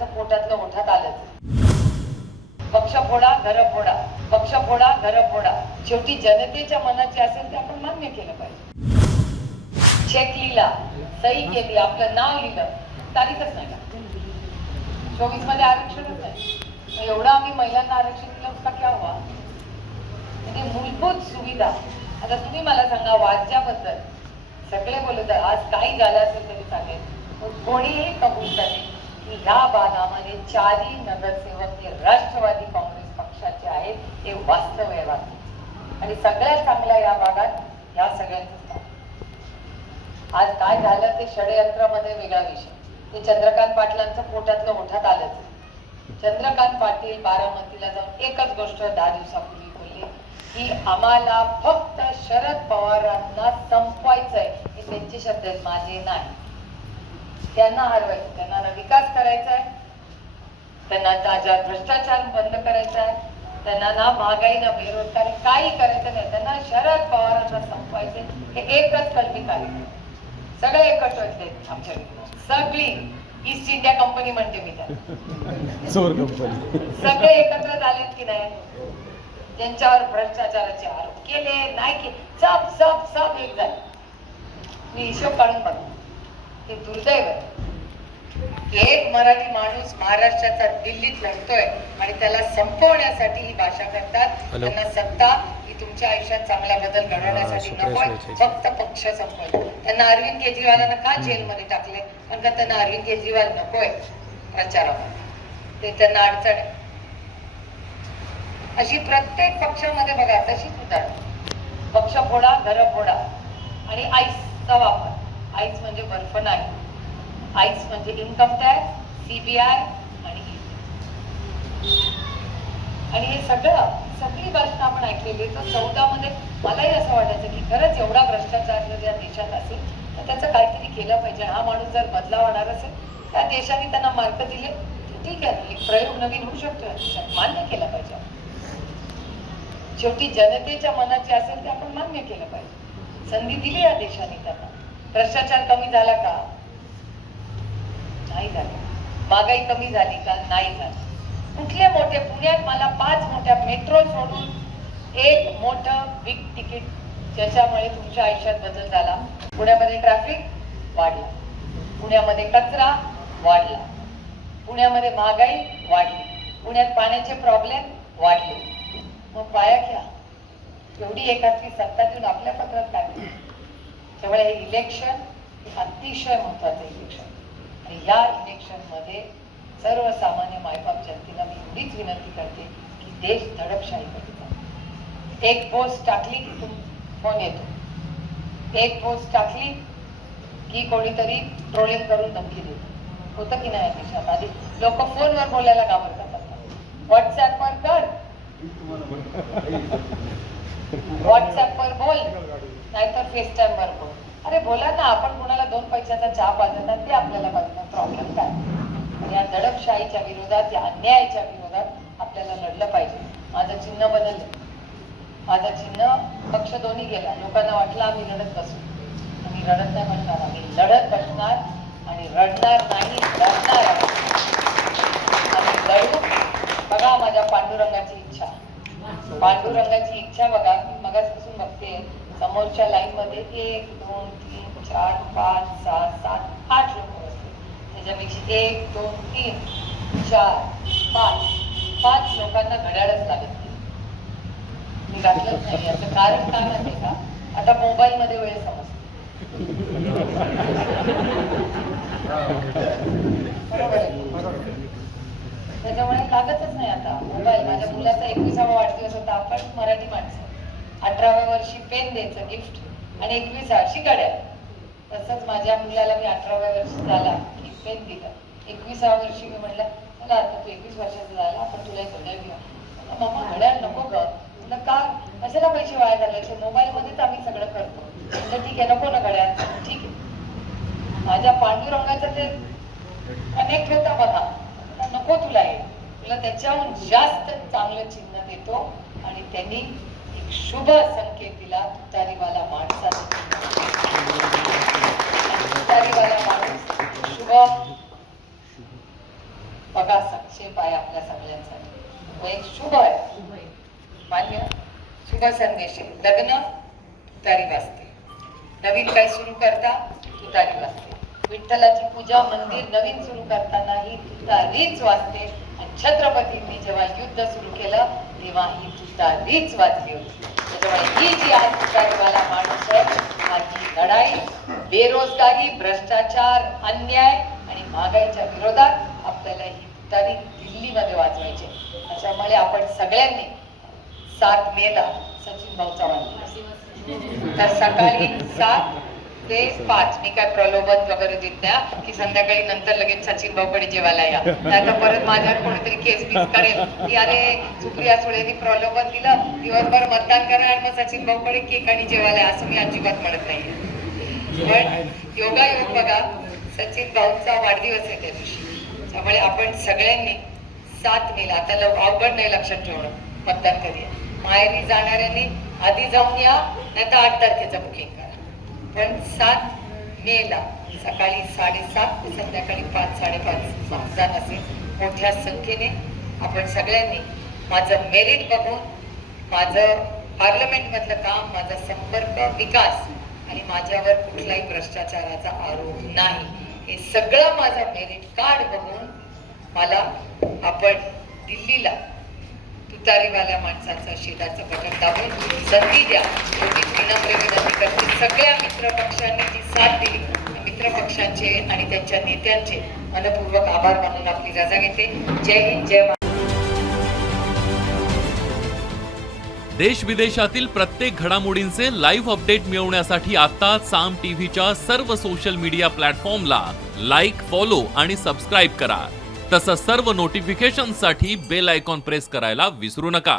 पाटलांचं पोटातलं ओठात आलंच. पक्ष फोडा घर फोडा, पक्ष फोडा घर फोडा. शेवटी जनतेच्या मनाची असेल ते आपण मान्य केलं पाहिजे. चेक लिहिला, सही केली, आपलं नाव लिहिलं, तारीखच नाही का 24 मध्ये आरक्षणच नाही. एवढं आम्ही महिलांना आरक्षण दिलं उसका क्या हुआ? म्हणजे मूलभूत सुविधा. आता तुम्ही मला सांगा वाद्याबद्दल सगळे बोलत आज काही झालं असेल तरी चालेल, कोणीही कबूल करेल की ह्या भागामध्ये 4 नगरसेवक हे राष्ट्रवादी काँग्रेस पक्षाचे आहेत. हे वास्तव आहे आणि सगळ्यात चांगलं या भागात ह्या सगळ्यांचं. आज काय झालं ते षडयंत्रामध्ये वेगळा विषय. ते चंद्रकांत पाटलांचं पोटातलं ओठात आलंच. चंद्रकांत पाटील बारामतीला जाऊन एकच गोष्ट 10 दिवसापूर्वी बोलले की आम्हाला फक्त शरद पवारांना संपवायचंय. हे त्यांचे शब्द आहेत, माझे नाही. त्यांना हरवायचं, त्यांना विकास करायचा आहे, त्यांना ताजा भ्रष्टाचार बंद करायचा आहे, त्यांना ना महागाई ना बेरोजगारी काही करायचं नाही. त्यांना शरद पवारांना संपवायचे. हे एकच कलमी कार्यक्रम. सगळे एकत्र होते आमच्याकडे. सगळी ईस्ट इंडिया कंपनी म्हणते मी त्याला, सगळे एकत्र झालेत की नाही. ज्यांच्यावर भ्रष्टाचाराचे आरोप केले नाही की सब सब सब एक झाले. मी हिशोब काढून बघ. हे दुर्दैव आहे. एक मराठी माणूस महाराष्ट्राचा दिल्लीत लढतोय आणि त्याला संपवण्यासाठी ही भाषा करतात. त्यांना सत्ता ही तुमच्या आयुष्यात चांगला बदल घडवण्यासाठी नकोय, फक्त पक्ष संपवतो. त्यांना अरविंद केजरीवालांना का जेलमध्ये टाकले? कारण का त्यांना अरविंद केजरीवाल नकोय प्रचारामध्ये. ते त्यांना अडचण आहे. अशी प्रत्येक पक्षामध्ये बघा तशीच उदाहरण. पक्ष फोडा घर फोडा. आणि आईसचा वापर. आईस म्हणजे बर्फ नाही. आईस म्हणजे इन्कम टॅक्स, सीबीआय आणि हे सगळी भाषण आपण ऐकलेली. तर 14 मध्ये मलाही असं वाटायचं की खरंच एवढा भ्रष्टाचार जर या देशात असेल तर त्याचं काहीतरी केलं पाहिजे. हा माणूस जर बदलाव होणार असेल, त्या देशाने त्यांना मार्क दिले, ठीक आहे, एक प्रयोग नवीन होऊ शकतो, मान्य केला पाहिजे. शेवटी जनतेच्या मनाची असेल ते आपण मान्य केलं पाहिजे. संधी दिली या देशाने त्यांना. भ्रष्टाचार कमी झाला का? नाही झालं. महागाई कमी झाली का? नाही झाली. कुठले मोठे पुण्यात मला 5 मोठ्या मेट्रो सोडून एक मोठं बिग तिकीट ज्याच्यामुळे तुमच्या आयुष्यात बदल झाला. पुण्यामध्ये ट्रॅफिक वाढला, पुण्यामध्ये कचरा वाढला, पुण्यामध्ये महागाई वाढली, पुण्यात पाण्याचे प्रॉब्लेम वाढले. मग पाया घ्या. एवढी एकाची सत्ता देऊन आपल्या पत्रात काय? त्यामुळे हे इलेक्शन अतिशय महत्वाचं इलेक्शन. आणि या इलेक्शन मध्ये सर्वसामान्य मायबाप जनतेला मी एवढीच विनंती करते की देश दडपशाहीकडे जातो. एक पोस्ट टाकली की फोन येतो, एक पोस्ट टाकली की कोणीतरी ट्रोलिंग करून धमकी देतो. होतं की नाही देशात? आधी लोक फोनवर बोलायला घाबरतात. व्हॉट्सअपवर कर, व्हॉट्सअपवर बोल, नाहीतर फेस टाइमवर बोल. अरे बोला ना, आपण कोणाला 2 पैशाचा चहा पाजतात ते आपल्याला पाजतात. प्रॉब्लेम काय? या दडपशाहीच्या विरोधात, या अन्यायाच्या विरोधात आपल्याला लढलं पाहिजे. माझं चिन्ह बदललं. माझं चिन्ह पक्ष दोन्ही गेला. लोकांना वाटलं आम्ही लढत बसू. आम्ही रडत नाही बसणार. आम्ही लढत बसणार आणि रडणार नाही, लढणार आम्ही लढू. बघा माझ्या पांडुरंगाची इच्छा. पांडुरंगाची इच्छा बघा. मी मगाचपासून बघते समोरच्या लाईन मध्ये 1 2 3 4 5 6 7 8 लोक बसले. त्याच्यापेक्षा 1 2 3 4 5 लोकांना घड्याळच लागत नाही. मी घातलंच नाही. याचं कारण काय माहिती का? आता मोबाईल मध्ये वेळ समजते. त्याच्यामुळे लागतच नाही आता मोबाईल. माझ्या मुलाचा 21वा वाढदिवस होता. आपण मराठी माणसं 18व्या वर्षी पेन द्यायचं गिफ्ट आणि 21 वर्षी घड्याळ. तसंच माझ्या मुलाला मी 18व्या वर्षी झाला की पेन दिलं. 21व्या वर्षी मी म्हटलं चला आता तू 21 वर्षाचा झाला, आपण तुला एक घड्याळ घेऊ. मामा घड्याळ नको ग. म्हटलं का? कशाला पैसे वाया घालायचे? मोबाईल मध्येच आम्ही सगळं करतो. म्हटलं ठीक आहे, नको ना घड्याळ. ठीक आहे. माझ्या पांडुरंगाचं ते कनेक्ट होता बघा. नको तुला हे, तुला त्याच्याहून जास्त चांगलं चिन्ह देतो. आणि त्यांनी एक शुभ संकेत दिला. तुतारीवाला माणसाचा, तुतारीवाला माणूस शुभ बघा संक्षेप आहे आपल्या सगळ्यांसाठी. एक शुभ आहे, मान्य शुभ संदेश आहे. लग्न तुतारी वाजते, नवीन काही सुरू करता तुतारी वाजते. विठ्ठलाची पूजा मंदिर नवीन सुरू करताना ही तुतारीच वाजते. आणि छत्रपतींनी जेव्हा युद्ध सुरू केलं तेव्हा ही तुतारीच वाजली होती. त्याच्यामुळे ही जी आज तुतारीवाला माणूस आहे, माझी लढाई बेरोजगारी, भ्रष्टाचार, अन्याय आणि महागाईच्या विरोधात आपल्याला ही तुतारी दिल्लीमध्ये वाजवायची. त्याच्यामुळे आपण सगळ्यांनी 7 मेला सचिन भाऊचा वाढदिवस, तर सकाळी 7 ते 5 मी काय प्रलोभन वगैरे देत नाही की संध्याकाळी नंतर लगेच सचिन भाऊकडे जेवायला या, नाहीतर परत माझ्यावर कोणीतरी केस बीस करेल की अरे सुप्रिया सुळेंनी प्रलोभन दिलं, दिवसभर मतदान करणार मग सचिन भाऊकडे केक आणि जेवायला, असं मी अजिबात म्हणत नाही. पण योगायोग बघा, सचिन भाऊंचा वाढदिवस आहे त्या दिवशी. त्यामुळे आपण सगळ्यांनी 7 मेला, आता अवघड नाही लक्षात ठेवणं मतदान कधी. माहेरी जाणाऱ्यांनी आधी जाऊन या, नाही तर 8 तारखेचं बुकिंग करा. पण 7 मेला सकाळी 7:30 ते संध्याकाळी 5-5:30 मतदान असेल. मोठ्या संख्येने आपण सगळ्यांनी माझं मेरिट बघून, माझं पार्लमेंटमधलं काम, माझा संपर्क, विकास आणि माझ्यावर कुठलाही भ्रष्टाचाराचा आरोप नाही, हे सगळं माझं मेरिट कार्ड बघून मला आपण दिल्लीला तुतारीवाल्या माणसाचं शेताचं बटन दाबून संधी द्या. एवढी विनम्र विनंती करते. सगळ्या मित्र पक्षांनी जी साथ दिली, मित्र पक्षांचे आणि त्यांच्या नेत्यांचे मनपूर्वक आभार मानून आपली रजा घेते. जय हिंद, जय महाराष्ट्र. देश विदेशातील प्रत्येक घडामोडींचे लाईव्ह अपडेट मिळवण्यासाठी आता साम टीव्हीच्या सर्व सोशल मीडिया प्लॅटफॉर्मला लाईक, फॉलो आणि सबस्क्राईब करा. तसंच सर्व नोटिफिकेशनसाठी बेल आयकॉन प्रेस करायला विसरू नका.